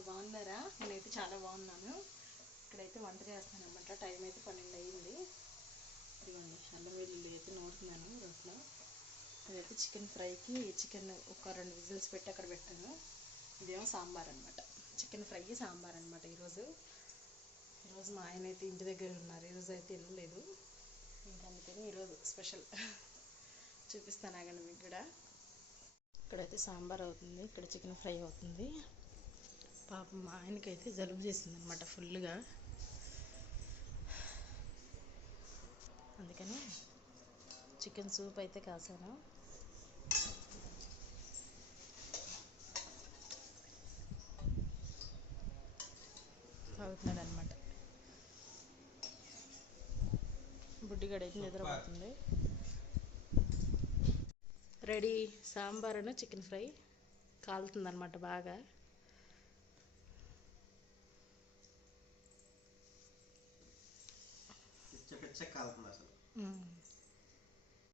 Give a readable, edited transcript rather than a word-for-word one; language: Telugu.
ఉన్నారు? బాగున్నారా? నేనైతే చాలా బాగున్నాను. ఇక్కడైతే వంట చేస్తాను అనమాట. టైం అయితే 12 అయ్యింది. ఇదిగోండి అల్లం వెల్లుల్లి అయితే నూరుతున్నాను రోట్లో. ఇదైతే చికెన్ ఫ్రైకి చికెన్ ఒక 2 విజిల్స్ పెట్టి అక్కడ పెట్టాను. ఇదేమో సాంబార్ అనమాట. చికెన్ ఫ్రై సాంబార్ అనమాట. ఈరోజు మా ఆయన అయితే ఇంటి దగ్గర ఉన్నారు. ఈరోజు అయితే వెళ్ళలేదు. ఇంకా అందుకని ఈరోజు స్పెషల్ చూపిస్తాను ఆగండి మీకు కూడా. ఇక్కడైతే సాంబార్ అవుతుంది, ఇక్కడ చికెన్ ఫ్రై అవుతుంది. పాపం మా ఆయనకైతే జలుబు చేసింది అనమాట ఫుల్గా. అందుకని చికెన్ సూప్ అయితే కాసాను. అవుతున్నాడు అనమాట. బుడ్డిగడైతే నిద్రపోతుంది. రెడీ సాంబారును చికెన్ ఫ్రై కాలుతుందన్నమాట బాగా.